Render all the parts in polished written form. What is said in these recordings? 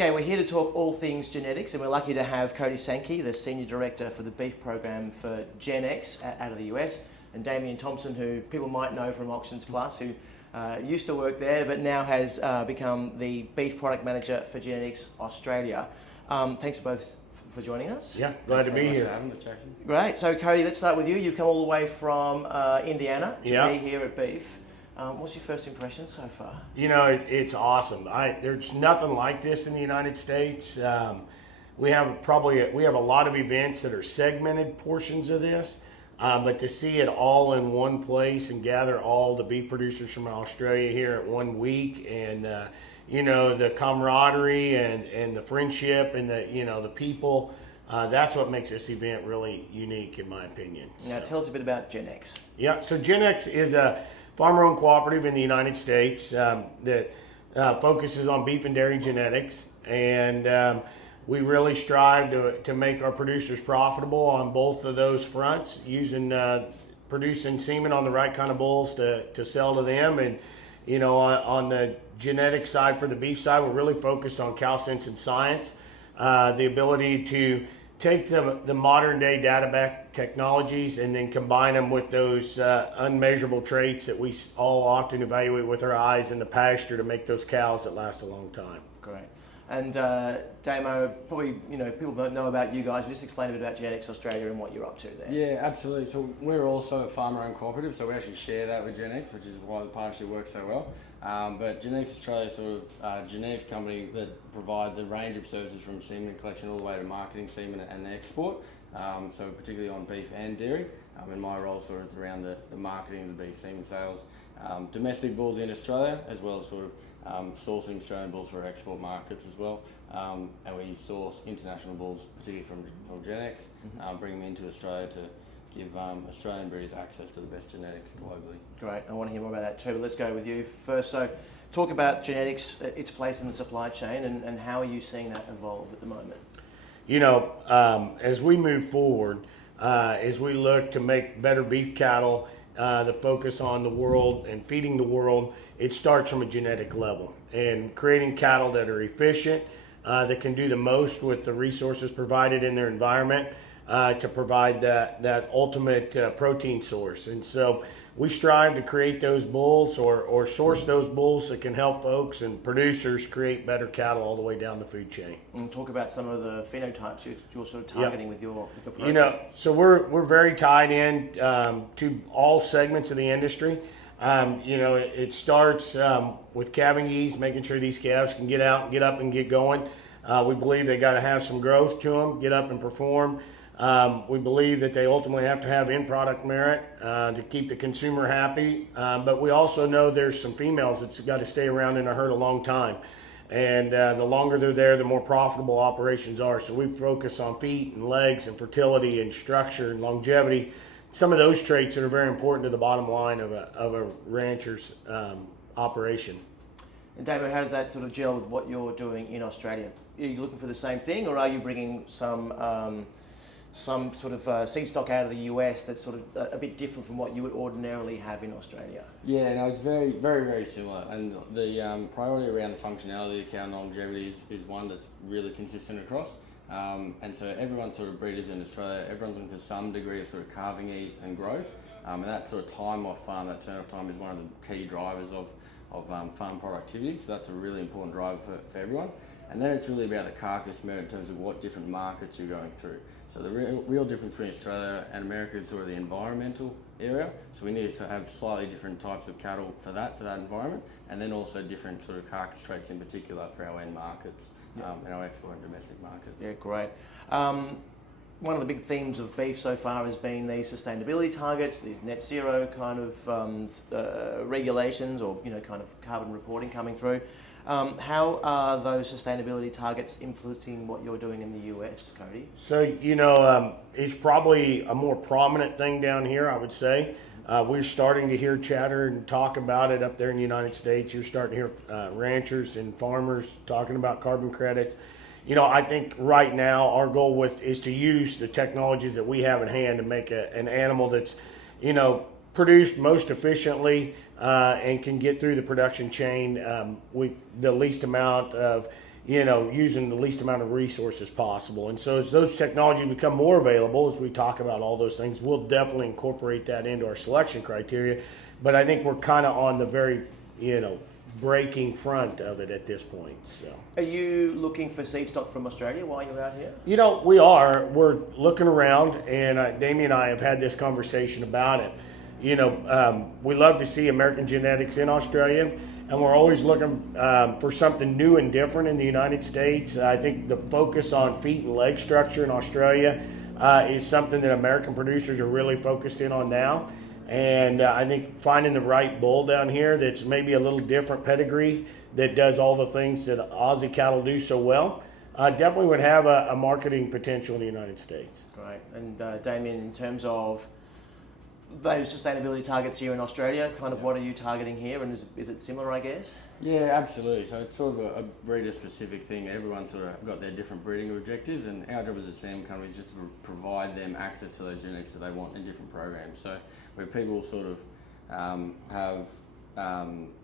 Okay, we're here to talk all things genetics, and we're lucky to have Cody Sankey, the Senior Director for the Beef Program for Genex out of the US, and Damien Thomson, who people might know from Auctions Plus, who used to work there, but now has become the Beef Product Manager for Genex Australia. Thanks both for joining us. Yeah, glad to be here. Great. So, Cody, let's start with you. You've come all the way from Indiana to be here at Beef. What's your first impression so far? You know, it's awesome. There's nothing like this in the United States. We have a lot of events that are segmented portions of this, but to see it all in one place and gather all the beef producers from Australia here at 1 week, and you know, the camaraderie and the friendship and the people. That's what makes this event really unique, in my opinion. Now, tell us a bit about Genex. Yeah, so Genex is a farmer-owned cooperative in the United States that focuses on beef and dairy genetics, and we really strive to make our producers profitable on both of those fronts, using producing semen on the right kind of bulls to sell to them. And you know, on the genetic side, for the beef side, we're really focused on CalSense and science, the ability to take the modern day data-backed technologies and then combine them with those unmeasurable traits that we all often evaluate with our eyes in the pasture to make those cows that last a long time. Great. And Damo, probably people don't know about you guys. Just explain a bit about Genex Australia and what you're up to there. Yeah, absolutely. So we're also a farmer-owned cooperative, so we actually share that with Genex, which is why the partnership works so well. But Genex Australia is sort of a genetics company that provides a range of services from semen collection all the way to marketing semen and export. So particularly on beef and dairy. And my role sort of is around the marketing of the beef semen sales, domestic bulls in Australia, as well as sort of sourcing Australian bulls for export markets as well. And we source international bulls, particularly from Genex, bring them into Australia to give Australian breeders access to the best genetics globally. Great, I want to hear more about that too, but let's go with you first. So talk about genetics, its place in the supply chain, and how are you seeing that evolve at the moment? You know, as we move forward, as we look to make better beef cattle, the focus on the world and feeding the world, it starts from a genetic level, and creating cattle that are efficient, that can do the most with the resources provided in their environment, to provide that ultimate protein source. And so we strive to create those bulls or source those bulls that can help folks and producers create better cattle all the way down the food chain. And talk about some of the phenotypes you're sort of targeting with your program. You know, so we're very tied in to all segments of the industry. You know, it starts with calving ease, making sure these calves can get out, get up, and get going. We believe they got to have some growth to them, get up and perform. We believe that they ultimately have to have in-product merit to keep the consumer happy. But we also know there's some females that's got to stay around in a herd a long time. And the longer they're there, the more profitable operations are. So we focus on feet and legs and fertility and structure and longevity. Some of those traits that are very important to the bottom line of a rancher's operation. And David, how does that sort of gel with what you're doing in Australia? Are you looking for the same thing, or are you bringing some sort of seed stock out of the US that's sort of a bit different from what you would ordinarily have in Australia? Yeah, no, it's very, very, very similar. And the priority around the functionality of cow and longevity is one that's really consistent across. And so everyone sort of breeders in Australia, everyone's looking for some degree of sort of calving ease and growth. And that sort of time off farm, that turn off time, is one of the key drivers of farm productivity. So that's a really important driver for everyone. And then it's really about the carcass merit in terms of what different markets you're going through. So the real difference between Australia and America is sort of the environmental area. So we need to have slightly different types of cattle for that environment, and then also different sort of carcass traits in particular for our end markets, and our export and domestic markets. Yeah, great. One of the big themes of beef so far has been these sustainability targets, these net zero kind of regulations, or kind of carbon reporting coming through. How are those sustainability targets influencing what you're doing in the US, Cody? So, it's probably a more prominent thing down here, I would say. We're starting to hear chatter and talk about it up there in the United States. You're starting to hear ranchers and farmers talking about carbon credits. I think right now our goal is to use the technologies that we have at hand to make an animal that's, produced most efficiently and can get through the production chain with the least amount of, using the least amount of resources possible. And so as those technologies become more available, as we talk about all those things, we'll definitely incorporate that into our selection criteria. But I think we're kind of on the very, breaking front of it at this point. So, are you looking for seed stock from Australia while you're out here? We are. We're looking around, and Damien and I have had this conversation about it. We love to see American genetics in Australia, and we're always looking for something new and different in the United States. I think the focus on feet and leg structure in Australia is something that American producers are really focused in on now. And I think finding the right bull down here that's maybe a little different pedigree that does all the things that Aussie cattle do so well definitely would have a marketing potential in the United States. Great. And Damien, in terms of those sustainability targets here in Australia, kind of what are you targeting here, and is it similar, I guess? Yeah, absolutely. So it's sort of a breeder-specific thing. Everyone's sort of got their different breeding objectives, and our job as a salmon company is just to provide them access to those genetics that they want in different programs. So where people sort of have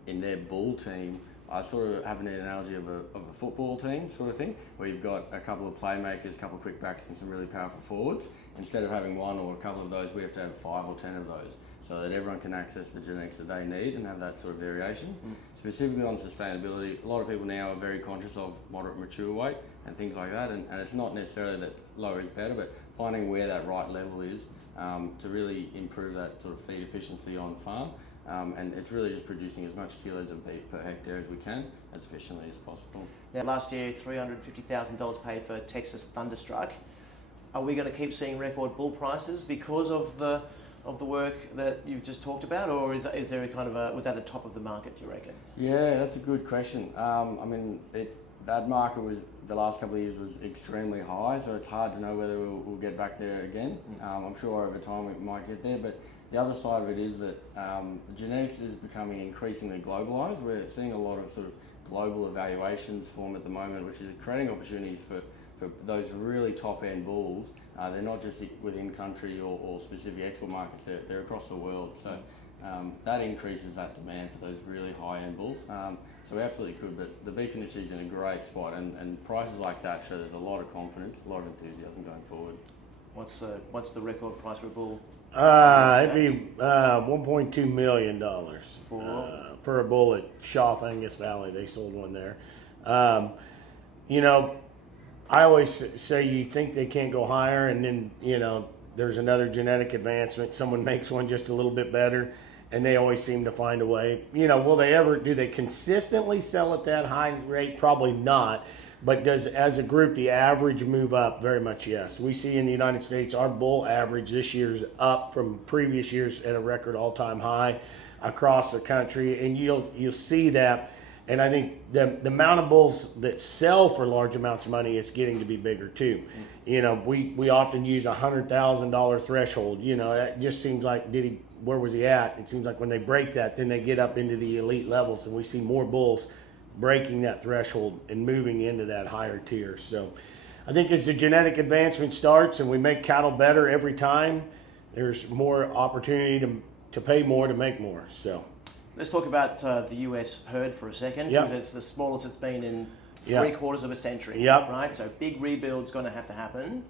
in their bull team, I sort of have an analogy of a football team sort of thing, where you've got a couple of playmakers, a couple of quick backs, and some really powerful forwards. Instead of having one or a couple of those, we have to have 5 or 10 of those, so that everyone can access the genetics that they need and have that sort of variation. Specifically on sustainability, a lot of people now are very conscious of moderate mature weight and things like that, and it's not necessarily that lower is better, but finding where that right level is to really improve that sort of feed efficiency on farm. And it's really just producing as much kilos of beef per hectare as we can, as efficiently as possible. Yeah, last year, $350,000 paid for Texas Thunderstruck. Are we going to keep seeing record bull prices because of the work that you've just talked about, or is there a kind of was that the top of the market, do you reckon? Yeah, that's a good question. That market was, the last couple of years was extremely high, so it's hard to know whether we'll get back there again. I'm sure over time we might get there, but the other side of it is that genetics is becoming increasingly globalised. We're seeing a lot of sort of global evaluations form at the moment, which is creating opportunities for those really top-end bulls. They're not just within country or specific export markets, they're across the world. So that increases that demand for those really high-end bulls. So we absolutely could, but the beef industry is in a great spot, and prices like that show there's a lot of confidence, a lot of enthusiasm going forward. What's the record price for a bull? It'd be $1.2 million for a bull at Shaw Angus Valley. They sold one there. I always say you think they can't go higher, and then there's another genetic advancement. Someone makes one just a little bit better, and they always seem to find a way. Do they consistently sell at that high rate? Probably not. But does, as a group, the average move up? Very much yes. We see in the United States, our bull average this year is up from previous years at a record all-time high across the country, and you'll see that. And I think the amount of bulls that sell for large amounts of money is getting to be bigger too. We often use $100,000 threshold. That just seems like, where was he at? It seems like when they break that, then they get up into the elite levels, and we see more bulls breaking that threshold and moving into that higher tier. So I think as the genetic advancement starts and we make cattle better every time, there's more opportunity to pay more to make more. So let's talk about the US herd for a second, because it's the smallest it's been in three-quarters of a century. Right? So big rebuild's going to have to happen.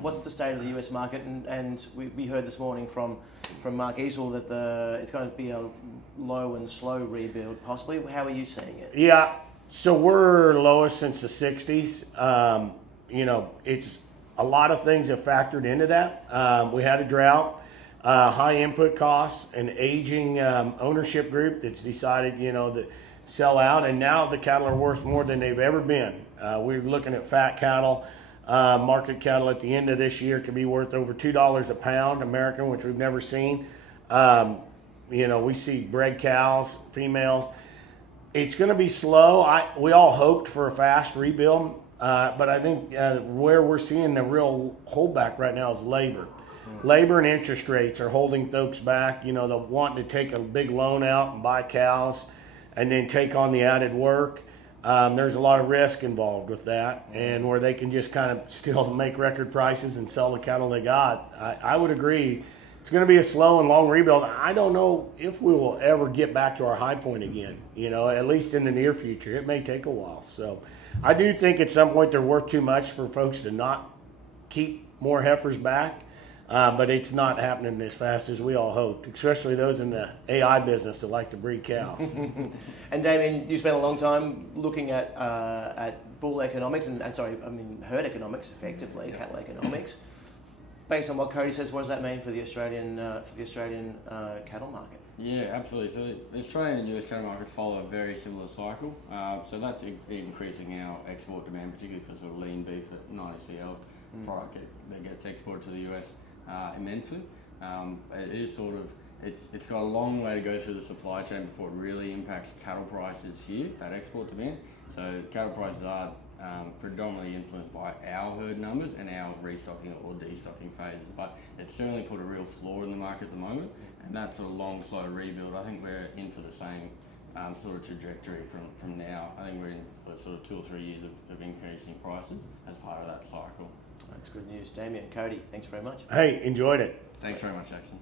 What's the state of the US market? And we heard this morning from Mark Easel that it's going to be a low and slow rebuild, possibly. How are you seeing it? Yeah, so we're lowest since the 60s. It's a lot of things have factored into that. We had a drought, high input costs, an aging ownership group that's decided, to sell out, and now the cattle are worth more than they've ever been. We're looking at fat cattle. Market cattle at the end of this year could be worth over $2 a pound American, which we've never seen. We see bred cows, females. It's going to be slow. We all hoped for a fast rebuild, but I think where we're seeing the real holdback right now is labor. Labor and interest rates are holding folks back. They're wanting to take a big loan out and buy cows and then take on the added work. There's a lot of risk involved with that, and where they can just kind of still make record prices and sell the cattle they got. I would agree it's going to be a slow and long rebuild. I don't know if we will ever get back to our high point again, at least in the near future. It may take a while. So I do think at some point they're worth too much for folks to not keep more heifers back. But it's not happening as fast as we all hoped, especially those in the AI business that like to breed cows. And Damien, you spent a long time looking at bull economics herd economics, effectively, cattle economics. Based on what Cody says, what does that mean for the Australian cattle market? Yeah, absolutely. So the Australian and US cattle markets follow a very similar cycle. So that's increasing our export demand, particularly for sort of lean beef at 90 CL product that gets exported to the US immensely. It is it's got a long way to go through the supply chain before it really impacts cattle prices here, that export demand. So cattle prices are predominantly influenced by our herd numbers and our restocking or destocking phases, but it's certainly put a real floor in the market at the moment, and that sort of long, slow rebuild, I think we're in for the same sort of trajectory from now. I think we're in for sort of 2 or 3 years of increasing prices as part of that cycle. That's good news. Damien, Cody, thanks very much. Hey, enjoyed it. Thanks very much, Jackson.